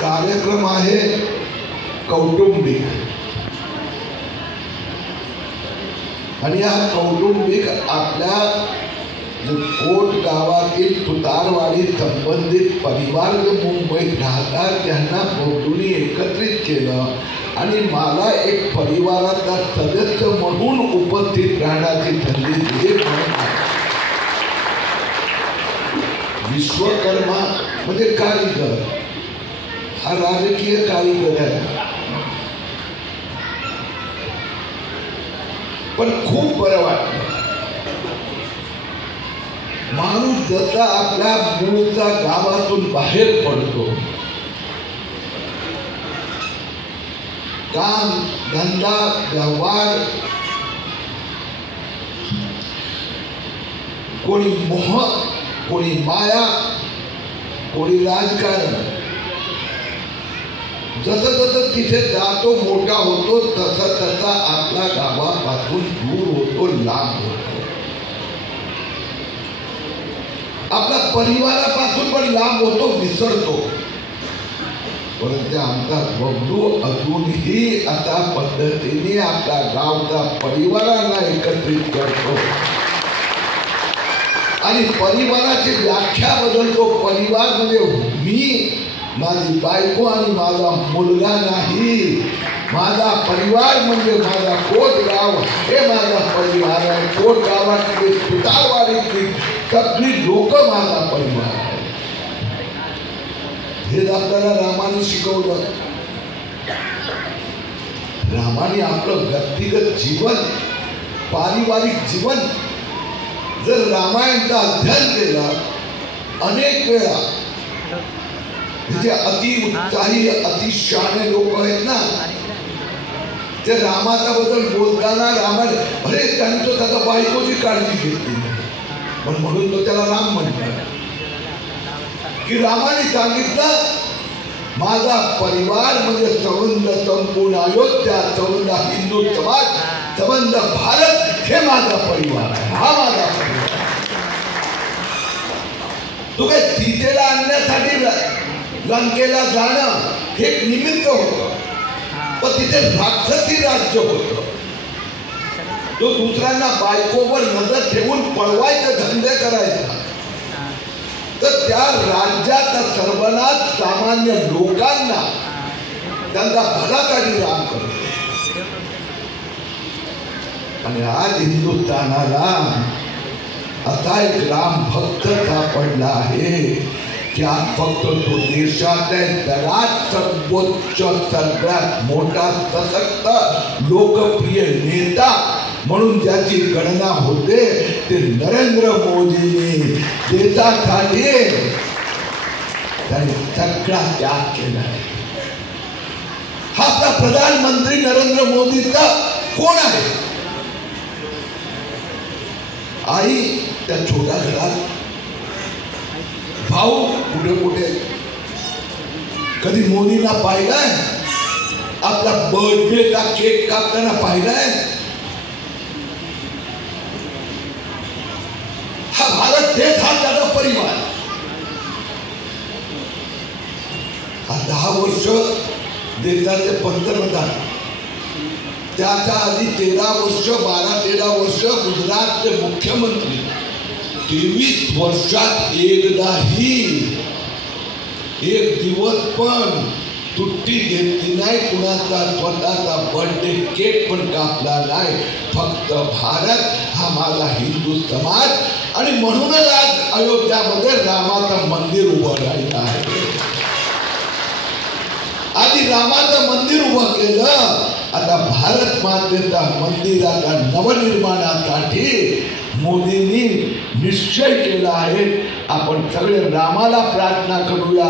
कार्यक्रम आहे कौटुंबिक, आणि या कौटुंबिक आपल्या कोट गावातील तुतारवाडी संबंधित परिवार जे मुंबईत राहतात त्यांना बबलूंनी एकत्रित केलं आणि मला एक परिवाराचा सदस्य म्हणून उपस्थित राहण्याची संधी दिली. विश्वकर्मा म्हणजे कारीगर, हा राजकीय कारीगर आहे, पण खूप बरं वाटलं. माणूस जसा आपल्या मूळच्या गावातून बाहेर पडतो, काम धंदा व्यवहार, कोणी मोह, कोणी माया, कोणी राजकारण, जसं जसं तिथे जातो मोठा होतो तसा तसा आपल्या गावापासून दूर होतो, लांब होतो, आपल्या परिवारापासून पण लांब होतो, विसरतो. परंतु आमचा बबलू अजूनही अशा पद्धतीने आपल्या गावच्या परिवाराला एकत्रित करतो आणि परिवाराची व्याख्या बदलतो. परिवार म्हणजे मी, माझी बायको आणि माझा मुलगा नाही. माझा परिवार म्हणजे माझा कोट गाव, हे माझा परिवार आहे. कोट गावातले तुतारवाडीतली सगळी लोक माझा परिवार आहे. हे आपल्याला रामाने शिकवलं. रामाने आपलं व्यक्तिगत जीवन, पारिवारिक जीवन जर रामायणचं अध्ययन केलं अनेक वेळा, जे अति उत्साही अति शहाणे लोक आहेत ना, ते रामाच्या बद्दल बोलताना रामाने अरे त्यांनी तो त्याचा बायकोची काळजी घेतली नाही, पण म्हणून तो त्याला राम म्हणतात. की रामाने सांगितलं माझा परिवार म्हणजे संबंध संपूर्ण अयोध्या, संबंध हिंदू समाज, संबंध भारत, हे माझा परिवार आहे, हा माझा परिवार. तो काय सीतेला आणण्यासाठी लंकेला जाणं हे एक निमित्त होतं, पण तिथे राक्षसी राज्य होतं. तो दुसऱ्यांना बायकोवर नजर ठेवून पळवायचे धंदे करायचा. तर त्या राज्याचा सर्वनाश सामान्य लोकांना त्यांचा भल्यासाठी राम करतो. आणि आज हिंदुस्थानाला असा एक राम भक्त सापडला आहे की आज फक्त तो देशातल्या जगात सर्वोच्च सगळ्यात मोठा सशक्त लोकप्रिय नेता म्हणून ज्याची गणना होते ते नरेंद्र मोदींनी देशासाठी त्यांनी सगळा त्याग केला. हा आपला प्रधानमंत्री नरेंद्र मोदीचा कोण आहे? आई त्या छोट्या घरात, भाऊ कुठे कुठे, कधी मोदींना पाहिलाय? आपला बर्थडेचा केक कापताना पाहिलाय? हा भारत देश, हा त्याचा परिवार. हा 10 वर्ष देशाचे पंतप्रधान, त्याच्या आधी 13 वर्ष 12-13 वर्ष गुजरातचे मुख्यमंत्री. 23 वर्षात एकदाही एक दिवस पण सुट्टी घेतली नाही, कुणाचा स्वतःचा बर्थडे केक पण कापला नाही. फक्त भारत हा माझा हिंदू समाज. आणि म्हणूनच आज अयोध्यामध्ये रामाचं मंदिर उभं राहिलं आहे. आधी रामाचं मंदिर उभं केलं, आता भारत मातेच्या मंदिराच्या नवनिर्माणासाठी मोदींनी निश्चय केला आहे. आपण सगळे रामाला प्रार्थना करूया,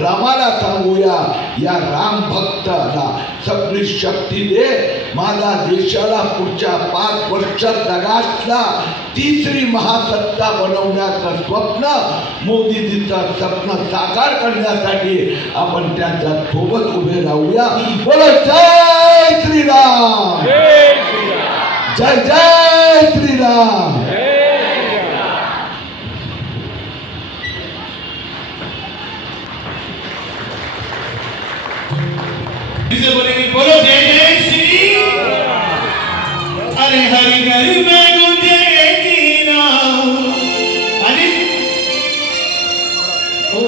रामाला सांगूया या राम भक्ताला सगळी शक्ती दे. माझा देशाला पुढच्या 5 वर्षात जगातला 3री महासत्ता बनवण्याचं स्वप्न मोदीजीचं स्वप्न साकार करण्यासाठी आपण त्यांच्या सोबत उभे राहूया. बोलो जय श्रीराम, जय जय श्रीराम. इसे बोलेंगे बोलो जय जय श्री। अरे हरि घर में गुंजे की नाम। अरे ओ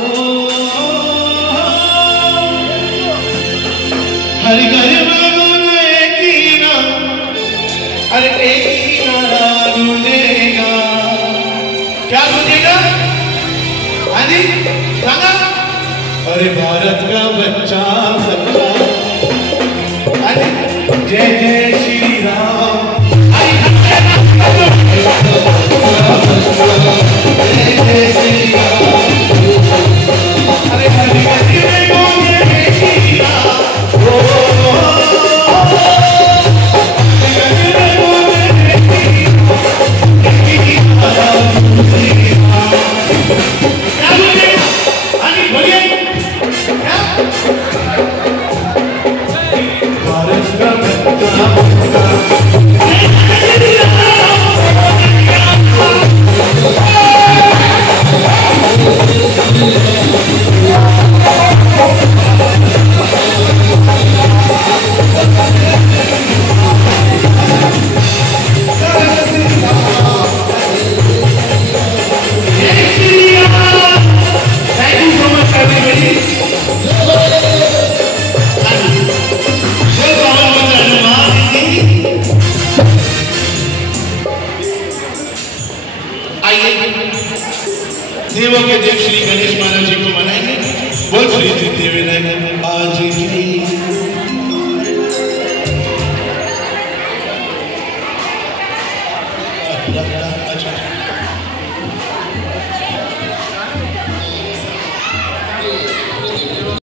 हरि घर में गुंजे की नाम। अरे एक ही नारा गूंजेगा। क्या गूंजेगा? अरे सांगा। अरे भारत का बच्चा बच्चा। अरे जय जय श्री राम। जय जय श्री राम। अरे हरि हरि में गूंजे श्री राम। देवों के देव श्री गणेश महाराज जी को मनाएंगे। बोल श्री सिद्धि विनायक।